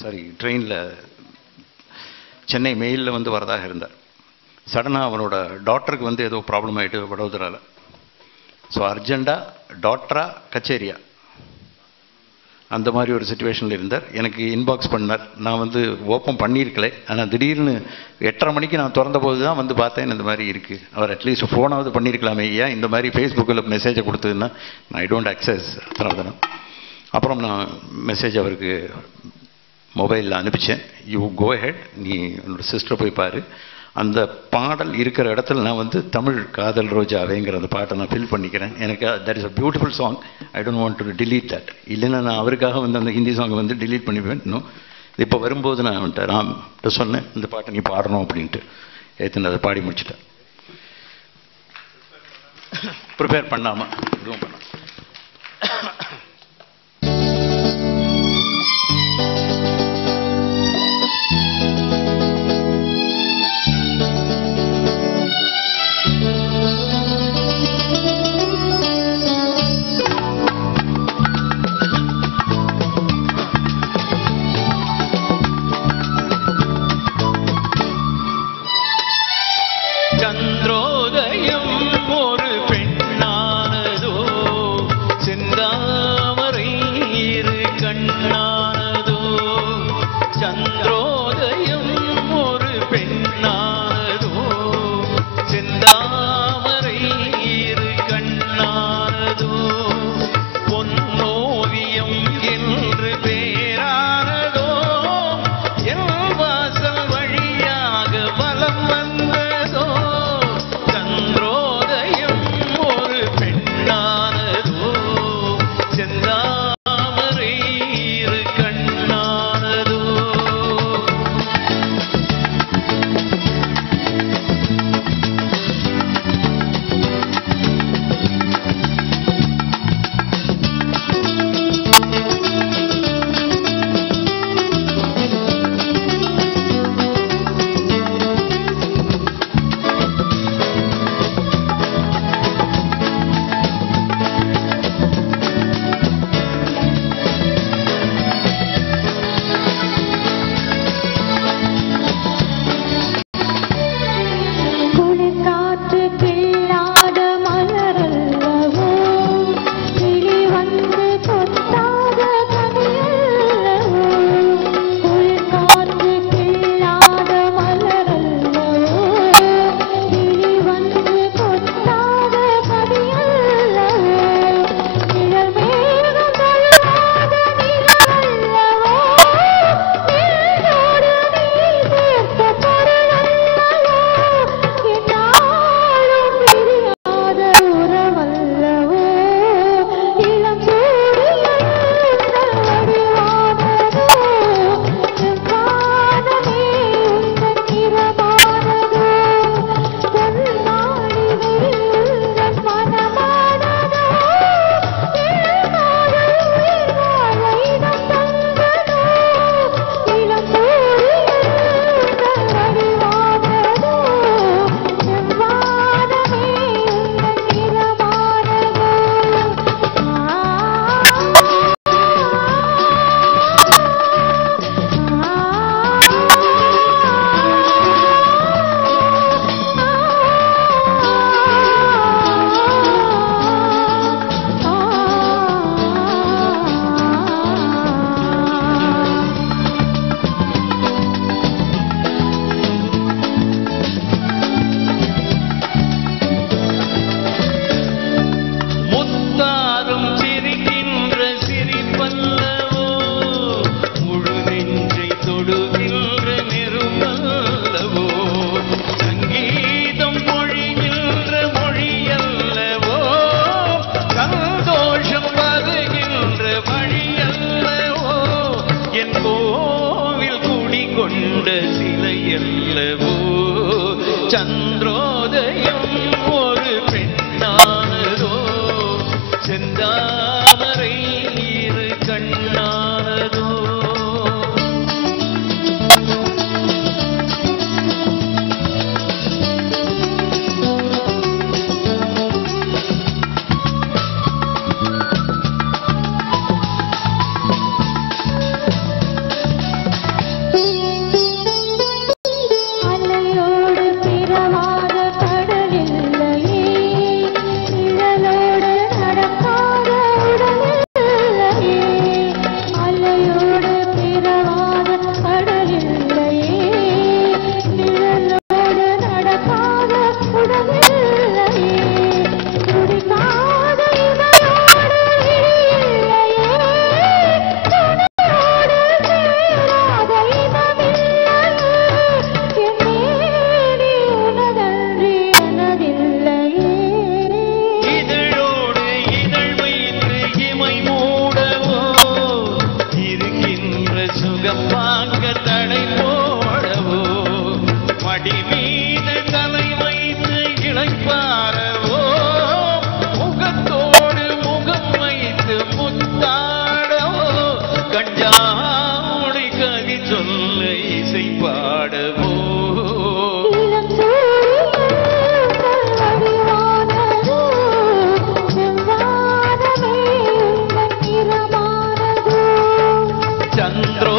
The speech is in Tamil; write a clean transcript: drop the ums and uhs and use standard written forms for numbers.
சாரி ட்ரெயினில் சென்னை மெயிலில் வந்து வரதாக இருந்தார். சடனாக அவனோட டாக்டருக்கு வந்து ஏதோ ப்ராப்ளம் ஆகிட்டு வடோதராவில். ஸோ அர்ஜெண்ட்டாக டாக்டரா கச்சேரியா அந்த மாதிரி ஒரு சுச்சுவேஷனில் இருந்தார். எனக்கு இன்பாக்ஸ் பண்ணார். நான் வந்து ஓப்பன் பண்ணியிருக்கலை. ஆனால் திடீர்னு 8:30 மணிக்கு நான் திறந்த போது தான் வந்து பார்த்தேன் இந்த மாதிரி இருக்குது. அவர் அட்லீஸ்ட் ஃபோனாவது பண்ணியிருக்கலாமே, ஏன் இந்த மாதிரி ஃபேஸ்புக்கில் மெசேஜை கொடுத்ததுன்னா நான் ஐ டோன்ட் அக்சஸ் அதனால. அப்புறம் நான் மெசேஜ் அவருக்கு மொபைலில் அனுப்பிச்சேன். யூ கோ ஹெட், நீ என்னோட சிஸ்டரை போய் பாரு. அந்த பாடல் இருக்கிற இடத்துல நான் வந்து தமிழ் காதல் ரோஜாவேங்கிற அந்த பாட்டை நான் ஃபில் பண்ணிக்கிறேன். எனக்கு that is a beautiful song. I don't want to delete that. இல்லைன்னா நான் அவருக்காக வந்து அந்த ஹிந்தி சாங்கை வந்து டிலீட் பண்ணிப்பேன். இன்னும் இப்போ வரும்போது நான் ராம்கிட்ட சொன்னேன், இந்த பாட்டை நீ பாடணும் அப்படின்ட்டு. ஏற்றுன்னு அதை பாடி முடிச்சுட்டேன். ப்ரிப்பேர் பண்ணாமல் இதுவும் பண்ண. சந்திரோதயம் ஒரு பெண்ணானதோ, செந்தாமரை இரு கண்ணானதோ. சந்திரோதயம் ஒரு பெண்ணானதோ, செந்தாமரை இரு கண்ணானதோ. பொன்னோவியம் என்று பேரானதோ, என் வாசல் வழியாக வலம் வந்ததோ. சந்திரோதயம் ஒரு பெண்ணானதோ, செந்தாமரை இரு கண்ணானதோ. குளிர்காற்று கிள்ளாத மலரல்லவோ, கிளி வந்து கொத்தாத கனியல்லவோ. குளிர்காற்று கிள்ளாத மலரல்லவோ, கிளி வந்து கொத்தாத கனியல்லவோ. நிழல் மேகம் தழுவாத நிலவல்லவோ, நிழலோடு நீ சேர்த்த பொருளல்லவோ. என்னாலும் பிரியாத உறவல்லவோ, இளம் சூரியன் உந்தன் வடிவானதோ. செவ்வானமே உந்தன் நிறமானதோ, பொன்னாழி வெயில் உந்தன் மனமானதோ. என் காதல் உயிர் வாழ இடம் தந்ததோ, இளம் சூரியன் உந்தன் வடிவானதோ. செவ்வானமே உந்தன் நிறமானதோ. முத்தாரும் சிரிக்கின்ற சிரிப்பல்லவோ, முழு நெஞ்சை தொடுகின்ற நெருப்பல்லவோ. சங்கீதம் மொழிகின்ற மொழியல்லவோ, சந்தோஷம் வருகின்ற வழியல்லவோ. என் கோவில் குடிகொண்ட சிலையல்லவோ. சந்திரோதயம் ஒரு பெண்ணானதோ, செந்தாமரை இரு கண்ணானதோ. வாங்க தடை போடவோ மடி மீது தலை வைத்து இளைப்பாரவோ முகத்தோடு முகம் வைத்து முத்தாடவோ கஞ்சாவுடி கவி சொல்ல இசை பாடவோ இளம் சூரியன் வடிவானதோ செவ்வானமே உந்தன் நிறமானதோ சந்திரோ